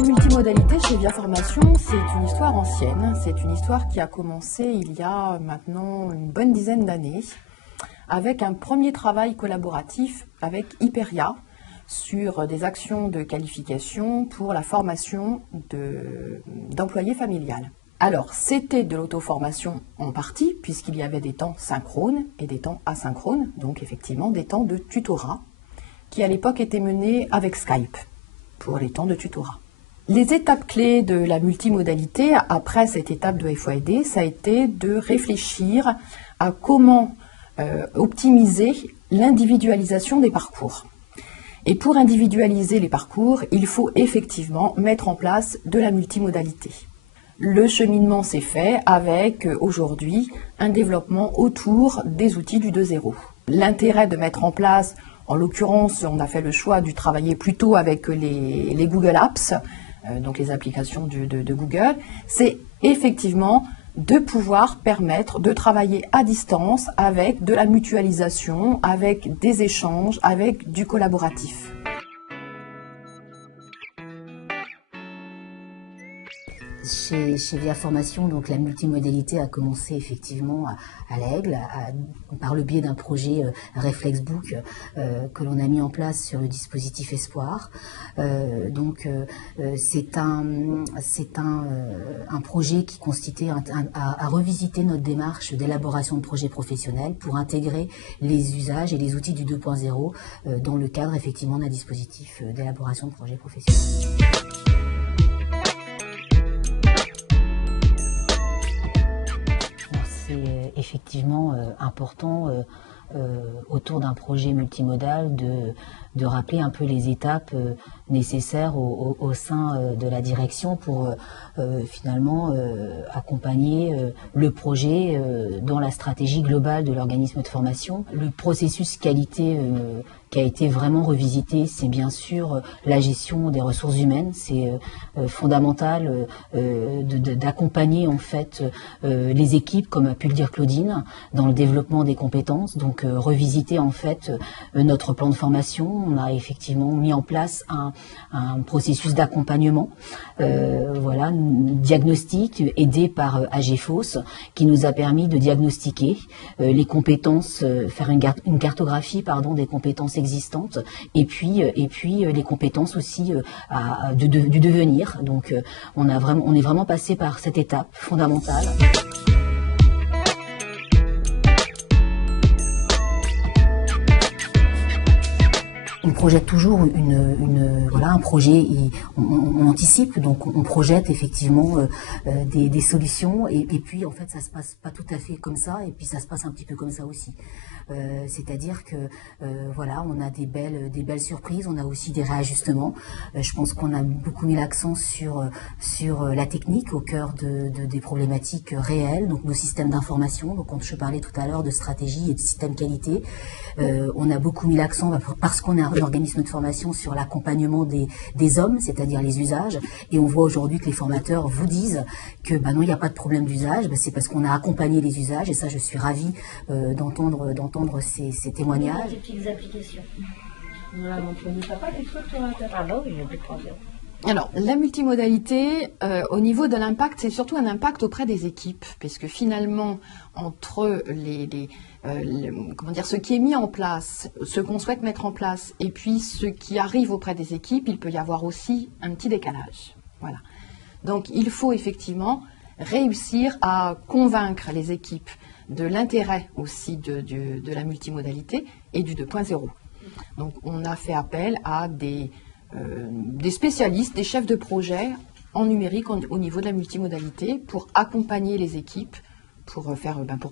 La multimodalité chez Via Formation, c'est une histoire ancienne. C'est une histoire qui a commencé il y a maintenant une bonne dizaine d'années avec un premier travail collaboratif avec Hyperia sur des actions de qualification pour la formation d'employés familiales. Alors, c'était de l'auto-formation en partie, puisqu'il y avait des temps synchrones et des temps asynchrones, donc effectivement des temps de tutorat, qui à l'époque étaient menés avec Skype pour les temps de tutorat. Les étapes clés de la multimodalité, après cette étape de FOID, ça a été de réfléchir à comment optimiser l'individualisation des parcours. Et pour individualiser les parcours, il faut effectivement mettre en place de la multimodalité. Le cheminement s'est fait avec aujourd'hui un développement autour des outils du 2.0. L'intérêt de mettre en place, en l'occurrence, on a fait le choix de travailler plutôt avec les Google Apps, donc les applications de Google, c'est effectivement de pouvoir permettre de travailler à distance avec de la mutualisation, avec des échanges, avec du collaboratif. Chez Via Formation, donc la multimodalité a commencé effectivement à l'Aigle, par le biais d'un projet Reflexbook que l'on a mis en place sur le dispositif Espoir. C'est un projet qui consistait à revisiter notre démarche d'élaboration de projets professionnels pour intégrer les usages et les outils du 2.0 dans le cadre effectivement d'un dispositif d'élaboration de projets professionnels. C'est effectivement important autour d'un projet multimodal de rappeler un peu les étapes nécessaires au sein de la direction pour finalement accompagner le projet dans la stratégie globale de l'organisme de formation. Le processus qualité qui a été vraiment revisité, c'est bien sûr la gestion des ressources humaines. C'est fondamental d'accompagner en fait les équipes, comme a pu le dire Claudine, dans le développement des compétences. Donc revisiter en fait notre plan de formation. On a effectivement mis en place un processus d'accompagnement, diagnostic aidé par AGFOS, qui nous a permis de diagnostiquer les compétences, faire une cartographie des compétences existantes et puis les compétences aussi du devenir. Donc on est vraiment passé par cette étape fondamentale. On projette toujours un projet, on anticipe, donc on projette effectivement des solutions et puis en fait ça se passe pas tout à fait comme ça et puis ça se passe un petit peu comme ça aussi. C'est-à-dire que on a des belles surprises, on a aussi des réajustements. Je pense qu'on a beaucoup mis l'accent sur la technique au cœur des problématiques réelles, donc nos systèmes d'information. Donc quand je parlais tout à l'heure de stratégie et de système qualité, on a beaucoup mis l'accent parce qu'on est un organisme de formation sur l'accompagnement des hommes, c'est-à-dire les usages. Et on voit aujourd'hui que les formateurs vous disent que non, il n'y a pas de problème d'usage, c'est parce qu'on a accompagné les usages. Et ça, je suis ravie d'entendre ces témoignages. Des petites applications. Voilà, donc tu n'as pas des trucs sur Internet. Ah bah oui, j'ai plus de problème. Alors, la multimodalité, au niveau de l'impact, c'est surtout un impact auprès des équipes, puisque finalement, entre ce qui est mis en place, ce qu'on souhaite mettre en place, et puis ce qui arrive auprès des équipes, il peut y avoir aussi un petit décalage. Voilà. Donc, il faut effectivement réussir à convaincre les équipes de l'intérêt aussi de la multimodalité et du 2.0. Donc, on a fait appel à des spécialistes, des chefs de projet en numérique au niveau de la multimodalité pour accompagner les équipes pour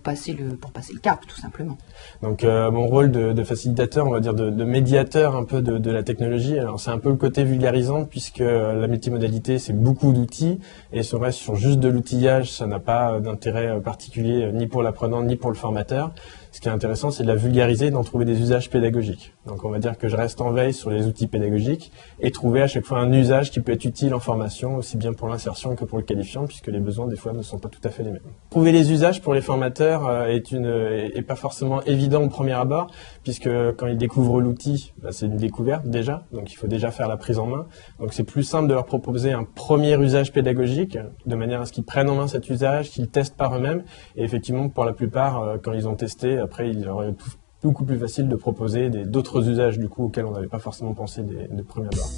passer le cap, tout simplement. Donc mon rôle de facilitateur, on va dire de médiateur un peu de la technologie, alors c'est un peu le côté vulgarisant puisque la multimodalité c'est beaucoup d'outils et si on reste sur juste de l'outillage, ça n'a pas d'intérêt particulier ni pour l'apprenant ni pour le formateur. Ce qui est intéressant, c'est de la vulgariser et d'en trouver des usages pédagogiques. Donc on va dire que je reste en veille sur les outils pédagogiques et trouver à chaque fois un usage qui peut être utile en formation, aussi bien pour l'insertion que pour le qualifiant, puisque les besoins des fois ne sont pas tout à fait les mêmes. Trouver les usages pour les formateurs est pas forcément évident au premier abord, puisque quand ils découvrent l'outil, c'est une découverte déjà, donc il faut déjà faire la prise en main. Donc c'est plus simple de leur proposer un premier usage pédagogique, de manière à ce qu'ils prennent en main cet usage, qu'ils testent par eux-mêmes. Et effectivement, pour la plupart, quand ils ont testé, après, il leur est beaucoup plus facile de proposer d'autres usages du coup auxquels on n'avait pas forcément pensé de premier abord.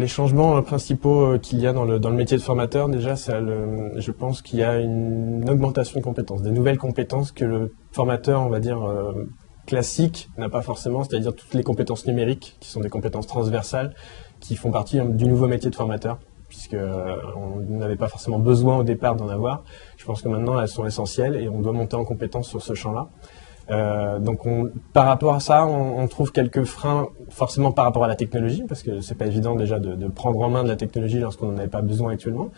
Les changements principaux qu'il y a dans le métier de formateur, déjà, je pense qu'il y a une augmentation de compétences, des nouvelles compétences que le formateur, on va dire, classique n'a pas forcément, c'est-à-dire toutes les compétences numériques, qui sont des compétences transversales, qui font partie du nouveau métier de formateur, puisqu'on n'avait pas forcément besoin au départ d'en avoir. Je pense que maintenant, elles sont essentielles et on doit monter en compétences sur ce champ-là. Donc par rapport à ça, on trouve quelques freins forcément par rapport à la technologie, parce que c'est pas évident déjà de prendre en main de la technologie lorsqu'on n'en avait pas besoin actuellement.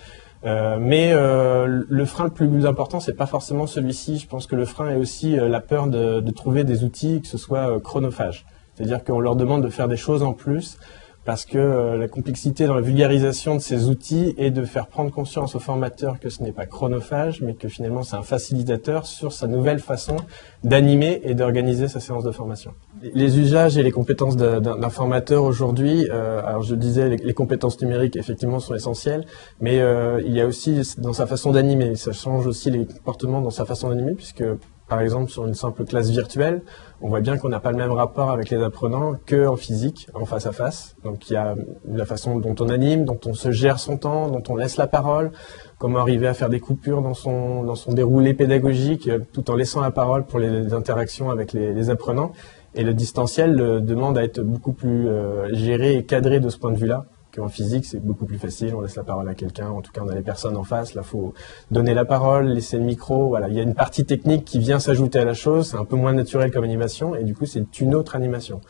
Mais le frein le plus important, c'est pas forcément celui-ci. Je pense que le frein est aussi la peur de trouver des outils que ce soit chronophages. C'est-à-dire qu'on leur demande de faire des choses en plus, parce que la complexité dans la vulgarisation de ces outils est de faire prendre conscience au formateur que ce n'est pas chronophage, mais que finalement c'est un facilitateur sur sa nouvelle façon d'animer et d'organiser sa séance de formation. Les usages et les compétences d'un formateur aujourd'hui, alors je disais les compétences numériques effectivement sont essentielles, mais il y a aussi dans sa façon d'animer, ça change aussi les comportements dans sa façon d'animer, puisque par exemple sur une simple classe virtuelle, on voit bien qu'on n'a pas le même rapport avec les apprenants qu'en physique, en face à face. Donc il y a la façon dont on anime, dont on se gère son temps, dont on laisse la parole, comment arriver à faire des coupures dans son déroulé pédagogique, tout en laissant la parole pour les interactions avec les apprenants. Et le distanciel demande à être beaucoup plus géré et cadré de ce point de vue-là. Qu'en physique, c'est beaucoup plus facile, on laisse la parole à quelqu'un, en tout cas on a les personnes en face, là il faut donner la parole, laisser le micro, voilà. Il y a une partie technique qui vient s'ajouter à la chose, c'est un peu moins naturel comme animation, et du coup c'est une autre animation.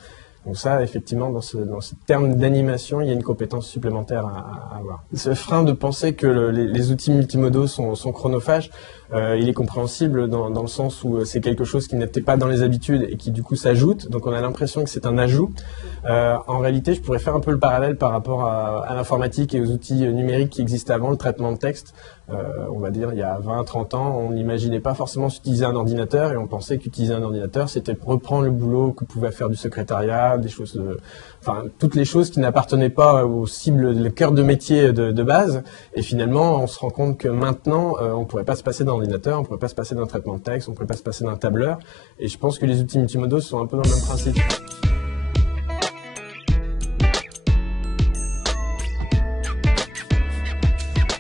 Donc ça, effectivement, dans ce terme d'animation, il y a une compétence supplémentaire à avoir. Ce frein de penser que les outils multimodaux sont chronophages, il est compréhensible dans le sens où c'est quelque chose qui n'était pas dans les habitudes et qui du coup s'ajoute, donc on a l'impression que c'est un ajout. En réalité, je pourrais faire un peu le parallèle par rapport à l'informatique et aux outils numériques qui existaient avant, le traitement de texte. On va dire il y a 20-30 ans, on n'imaginait pas forcément utiliser un ordinateur et on pensait qu'utiliser un ordinateur, c'était reprendre le boulot que pouvait faire du secrétariat, des choses, enfin toutes les choses qui n'appartenaient pas aux cibles, le cœur de métier de base. Et finalement, on se rend compte que maintenant, on ne pourrait pas se passer d'un ordinateur, on ne pourrait pas se passer d'un traitement de texte, on ne pourrait pas se passer d'un tableur. Et je pense que les outils multimodaux sont un peu dans le même principe.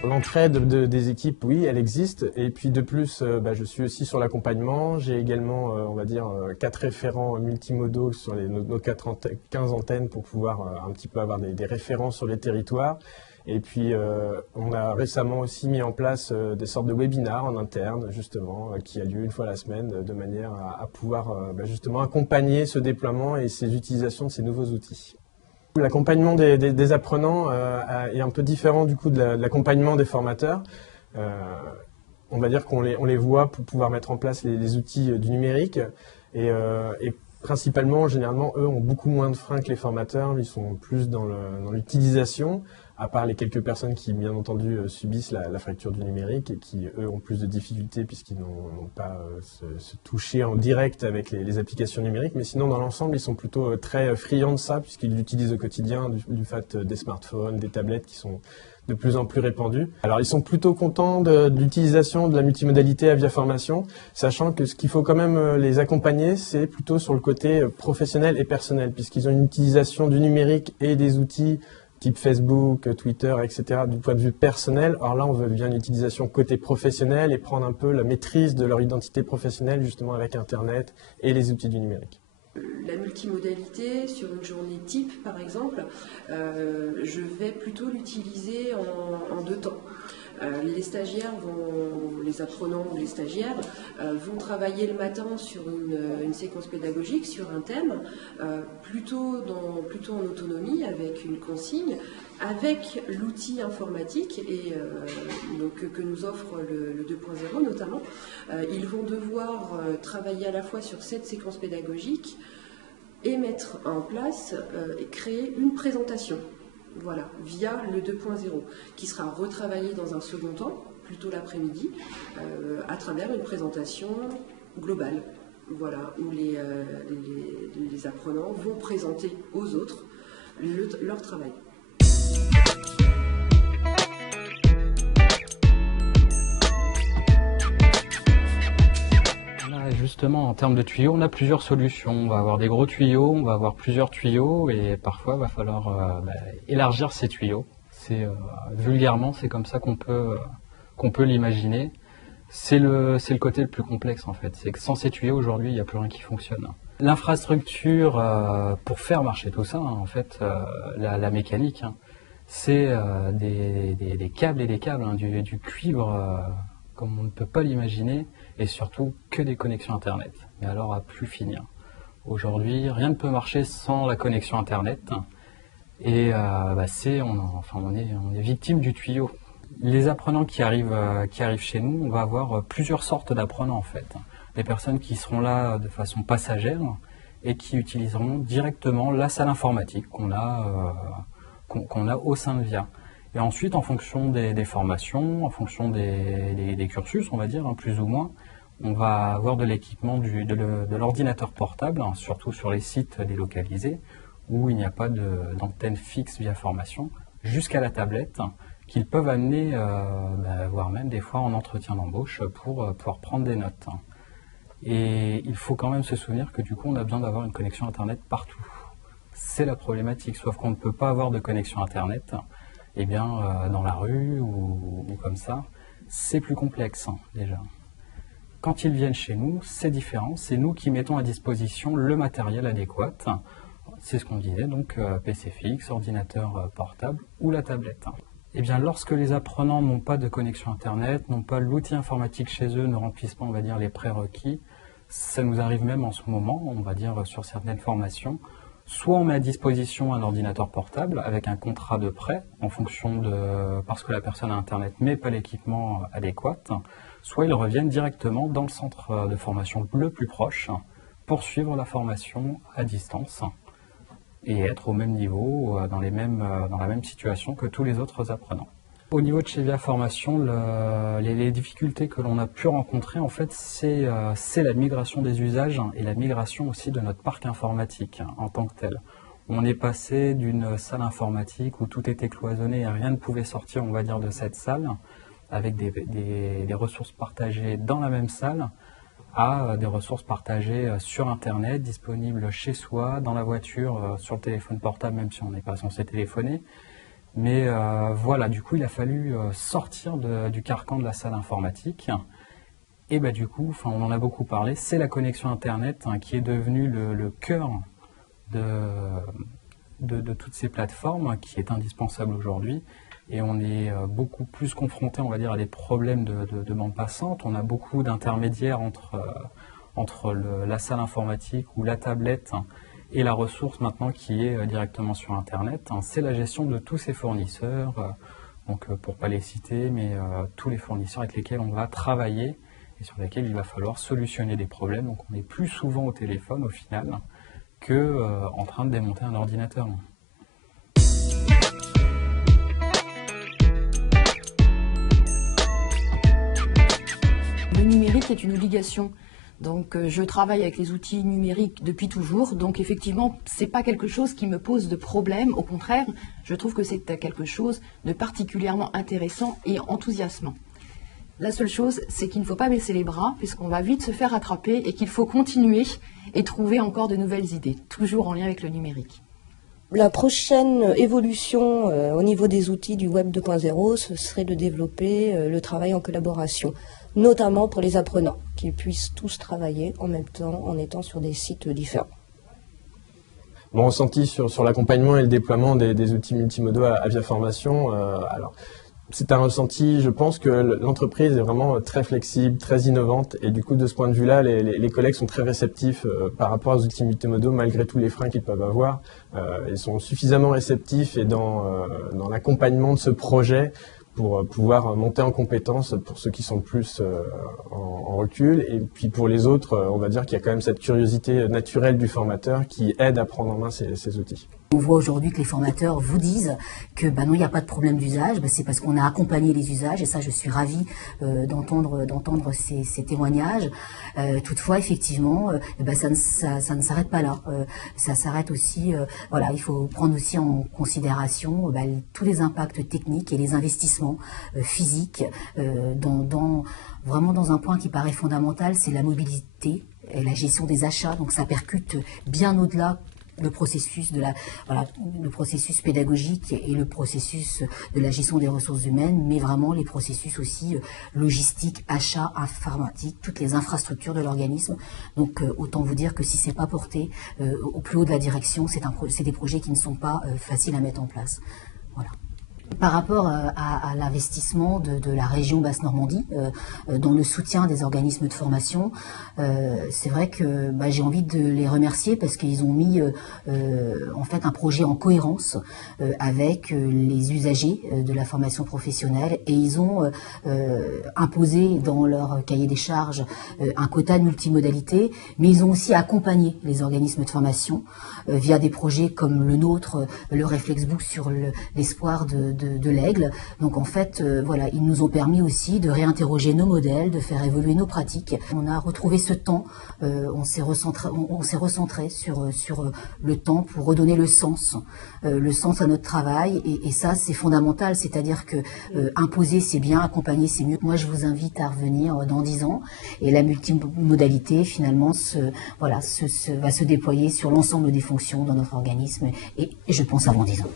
L'entraide des équipes, oui, elle existe. Et puis de plus, je suis aussi sur l'accompagnement. J'ai également, on va dire, 4 référents multimodaux sur nos 15 antennes pour pouvoir un petit peu avoir des références sur les territoires. Et puis, on a récemment aussi mis en place des sortes de webinars en interne, justement, qui a lieu une fois la semaine, de manière à pouvoir justement accompagner ce déploiement et ces utilisations de ces nouveaux outils. L'accompagnement des apprenants est un peu différent du coup de l'accompagnement des formateurs. On va dire qu'on les voit pour pouvoir mettre en place les outils du numérique et principalement, généralement, eux ont beaucoup moins de freins que les formateurs. Ils sont plus dans l'utilisation, à part les quelques personnes qui, bien entendu, subissent la fracture du numérique et qui, eux, ont plus de difficultés puisqu'ils n'ont pas se toucher en direct avec les applications numériques. Mais sinon, dans l'ensemble, ils sont plutôt très friands de ça puisqu'ils l'utilisent au quotidien du fait des smartphones, des tablettes qui sont de plus en plus répandus. Alors, ils sont plutôt contents de l'utilisation de la multimodalité à Via Formation, sachant que ce qu'il faut quand même les accompagner, c'est plutôt sur le côté professionnel et personnel, puisqu'ils ont une utilisation du numérique et des outils type Facebook, Twitter, etc., du point de vue personnel. Alors là, on veut bien l'utilisation côté professionnel et prendre un peu la maîtrise de leur identité professionnelle, justement avec Internet et les outils du numérique. La multimodalité, sur une journée type par exemple, je vais plutôt l'utiliser en 2 temps. Les apprenants ou les stagiaires vont travailler le matin sur une séquence pédagogique, sur un thème, plutôt en autonomie, avec une consigne, avec l'outil informatique que nous offre le 2.0 notamment. Ils vont devoir travailler à la fois sur cette séquence pédagogique et mettre en place et créer une présentation. Voilà, via le 2.0, qui sera retravaillé dans un second temps, plutôt l'après-midi, à travers une présentation globale, voilà, où les apprenants vont présenter aux autres leur travail. Justement, en termes de tuyaux, on a plusieurs solutions. On va avoir des gros tuyaux, on va avoir plusieurs tuyaux et parfois il va falloir élargir ces tuyaux. Vulgairement, c'est comme ça qu'on peut l'imaginer. C'est le côté le plus complexe en fait. C'est que sans ces tuyaux, aujourd'hui, il n'y a plus rien qui fonctionne. L'infrastructure pour faire marcher tout ça, hein, en fait, la mécanique, hein, c'est des câbles et des câbles, hein, du cuivre comme on ne peut pas l'imaginer, et surtout que des connexions Internet. Mais alors à plus finir. Aujourd'hui, rien ne peut marcher sans la connexion Internet, et on est victime du tuyau. Les apprenants qui arrivent chez nous, on va avoir plusieurs sortes d'apprenants en fait. Des personnes qui seront là de façon passagère et qui utiliseront directement la salle informatique qu'on a au sein de VIA. Et ensuite, en fonction des formations, en fonction des cursus, on va dire, hein, plus ou moins, on va avoir de l'équipement de l'ordinateur portable, hein, surtout sur les sites délocalisés, où il n'y a pas d'antenne fixe via formation, jusqu'à la tablette, qu'ils peuvent amener, voire même des fois en entretien d'embauche, pour pouvoir prendre des notes. Et il faut quand même se souvenir que du coup, on a besoin d'avoir une connexion Internet partout. C'est la problématique, sauf qu'on ne peut pas avoir de connexion Internet. Eh bien, dans la rue ou comme ça, c'est plus complexe déjà. Quand ils viennent chez nous, c'est différent. C'est nous qui mettons à disposition le matériel adéquat. C'est ce qu'on disait, donc PC fixe, ordinateur portable ou la tablette. Eh bien, lorsque les apprenants n'ont pas de connexion Internet, n'ont pas l'outil informatique chez eux, ne remplissent pas, on va dire, les prérequis, ça nous arrive même en ce moment, on va dire, sur certaines formations. Soit on met à disposition un ordinateur portable avec un contrat de prêt parce que la personne a Internet mais pas l'équipement adéquat, soit ils reviennent directement dans le centre de formation le plus proche pour suivre la formation à distance et être au même niveau, dans la même situation que tous les autres apprenants. Au niveau de chez VIA Formation, les difficultés que l'on a pu rencontrer, en fait, c'est la migration des usages et la migration aussi de notre parc informatique en tant que tel. On est passé d'une salle informatique où tout était cloisonné et rien ne pouvait sortir, on va dire, de cette salle, avec des ressources partagées dans la même salle, à des ressources partagées sur Internet, disponibles chez soi, dans la voiture, sur le téléphone portable, même si on n'est pas censé téléphoner. Mais voilà, du coup, il a fallu sortir du carcan de la salle informatique. Et du coup, on en a beaucoup parlé, c'est la connexion Internet qui est devenue le cœur de toutes ces plateformes, qui est indispensable aujourd'hui. Et on est beaucoup plus confronté, on va dire, à des problèmes de bande passante. On a beaucoup d'intermédiaires entre la salle informatique ou la tablette et la ressource maintenant qui est directement sur Internet. C'est la gestion de tous ces fournisseurs, donc pour ne pas les citer, mais tous les fournisseurs avec lesquels on va travailler et sur lesquels il va falloir solutionner des problèmes. Donc on est plus souvent au téléphone au final que en train de démonter un ordinateur. Le numérique est une obligation. Donc je travaille avec les outils numériques depuis toujours, donc effectivement c'est pas quelque chose qui me pose de problème, au contraire je trouve que c'est quelque chose de particulièrement intéressant et enthousiasmant. La seule chose c'est qu'il ne faut pas baisser les bras puisqu'on va vite se faire attraper et qu'il faut continuer et trouver encore de nouvelles idées, toujours en lien avec le numérique. La prochaine évolution au niveau des outils du Web 2.0, ce serait de développer le travail en collaboration, notamment pour les apprenants, qu'ils puissent tous travailler en même temps en étant sur des sites différents. Mon ressenti sur l'accompagnement et le déploiement des outils multimodaux à VIA Formation, alors c'est un ressenti, je pense que l'entreprise est vraiment très flexible, très innovante et du coup de ce point de vue-là, les collègues sont très réceptifs par rapport aux outils multimodaux malgré tous les freins qu'ils peuvent avoir. Ils sont suffisamment réceptifs et dans l'accompagnement de ce projet pour pouvoir monter en compétences pour ceux qui sont plus en recul. Et puis pour les autres, on va dire qu'il y a quand même cette curiosité naturelle du formateur qui aide à prendre en main ces outils. On voit aujourd'hui que les formateurs vous disent que non, il n'y a pas de problème d'usage, c'est parce qu'on a accompagné les usages et ça je suis ravie d'entendre ces témoignages. Toutefois effectivement ça ne s'arrête pas là. Ça s'arrête aussi, il faut prendre aussi en considération tous les impacts techniques et les investissements physiques vraiment dans un point qui paraît fondamental, c'est la mobilité et la gestion des achats. Donc ça percute bien au-delà le processus le processus pédagogique et le processus de la gestion des ressources humaines, mais vraiment les processus aussi logistiques, achats, informatiques, toutes les infrastructures de l'organisme. Donc autant vous dire que si c'est pas porté au plus haut de la direction, c'est des projets qui ne sont pas faciles à mettre en place. Voilà. Par rapport à l'investissement de la région Basse-Normandie dans le soutien des organismes de formation, c'est vrai que j'ai envie de les remercier parce qu'ils ont mis en fait un projet en cohérence avec les usagers de la formation professionnelle et ils ont imposé dans leur cahier des charges un quota de multimodalité, mais ils ont aussi accompagné les organismes de formation via des projets comme le nôtre, le Réflexbook sur l'espoir de l'Aigle. Donc en fait, ils nous ont permis aussi de réinterroger nos modèles, de faire évoluer nos pratiques. On a retrouvé ce temps, on s'est recentré sur le temps pour redonner le sens à notre travail et ça c'est fondamental, c'est-à-dire que imposer c'est bien, accompagner c'est mieux. Moi je vous invite à revenir dans 10 ans et la multimodalité finalement va se déployer sur l'ensemble des fonctions dans notre organisme et je pense avant 10 ans.